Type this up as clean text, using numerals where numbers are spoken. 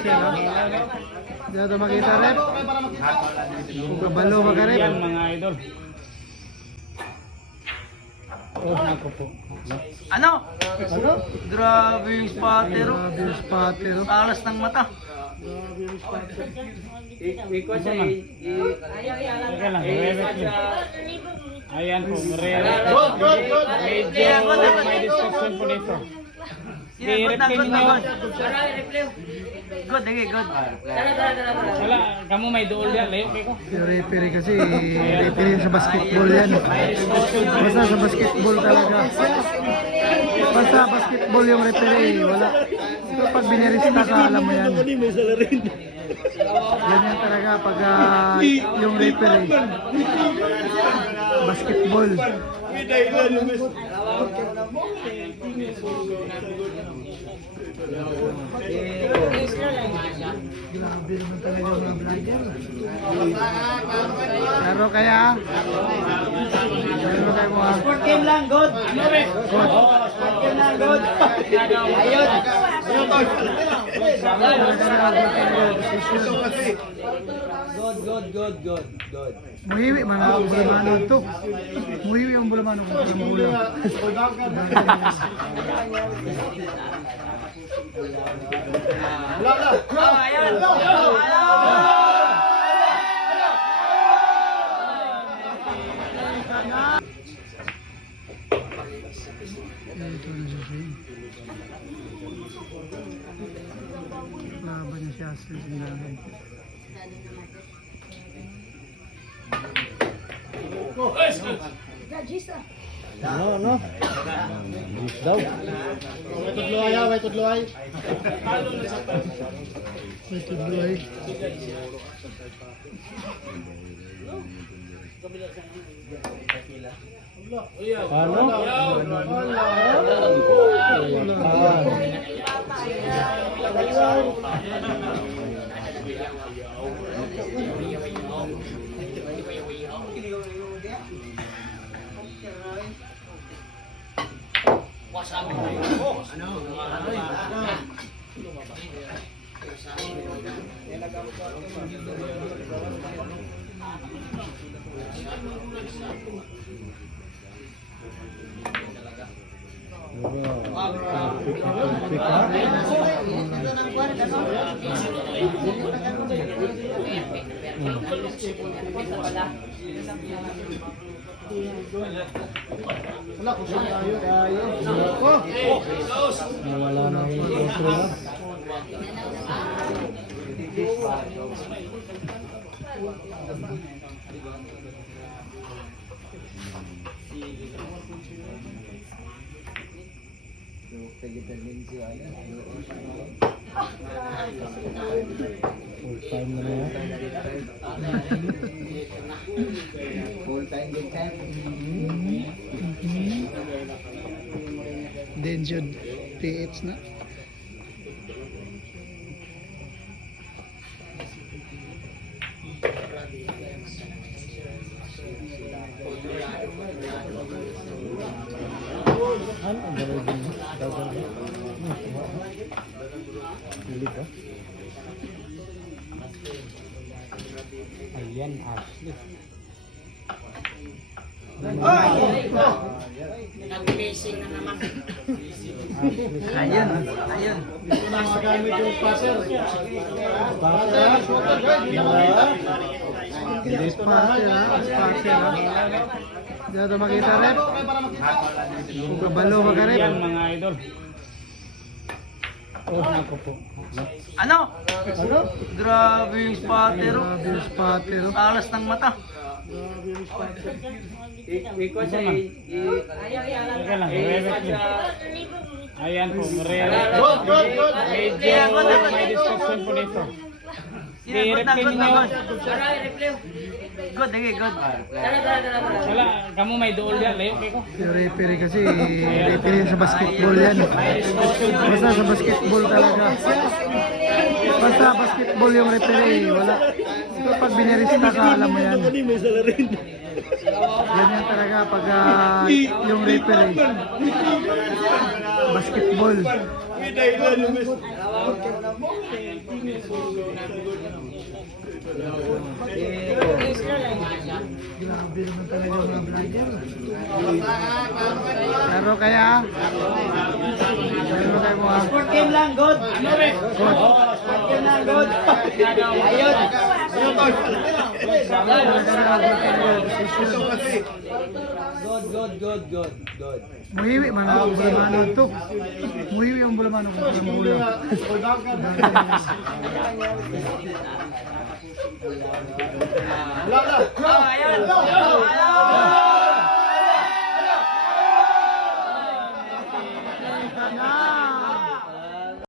Diyan ito makita rep. Kabalo makarep. Yan mga idol. Oh, ako po. Ano? Ano? Grabe yung spotter. Grabe yung spotter. Talas ng mata. Grabe yung spotter. Teka lang, re-rep yun. Ayan po, re-rep. Medyo may discussion po dito. Good na, I-rep good nyo. na, good. Good, okay, good. Wala, kamu may dool yan. Layo kayo ko. Yung referee kasi, referee sa basketball yan. Basta sa basketball talaga. Basta basketball yung referee, wala. Kapag binirista ka, alam mo yan. Ganyan talaga pag yung referee. Basketball. Grabe naman talaga mga vlogger. Laro kaya? Laro kayo mga... Sport game lang, good. Sport game lang, good. Ayun. Good. Muhiwi man ang bulamano ito. Muhiwi ang bulamano kung sa mahulang. Ayun. Ito na siya siya. Laban niya siya sa sinabi. No. Daw. May tudloy. May tudloy. Wala ko siya tayo. Wala na yung intro. Full time na yan. Full time, good time. Then Jud PH na. Ano ang gawin mo? Pili ka? Ayan, Ashley. Ayun. Magamit yung passer. Passer. Diyan ito makita rep. Kabalo makarep. Yan mga idol. Oh, ako po. Ano? Ano? Grabe yung spotter. Grabe yung spotter. Talas ng mata. Grabe yung spotter. Teka lang, re-rep yun. Ayan po, re-rep. Medyo may discussion po dito. Good na, I-rep good. nyo. Good, okay, good. Wala, kamu may dool yan. Layo kayo ko. Yung referee kasi, referee sa basketball yan. Basta sa basketball talaga. Basta basketball yung referee, wala. Kapag binirista ka, alam mo yan. Ganyan talaga pag yung referee. Basketball. Grabe naman talaga mga vlogger. Laro kaya? Laro kayo mga... Sport game lang, good. Sport game lang, good. Ayun. Good. Muhiwi man ang bulamano ito. Muhiwi ang bulamano kung ano maulang. Ayun.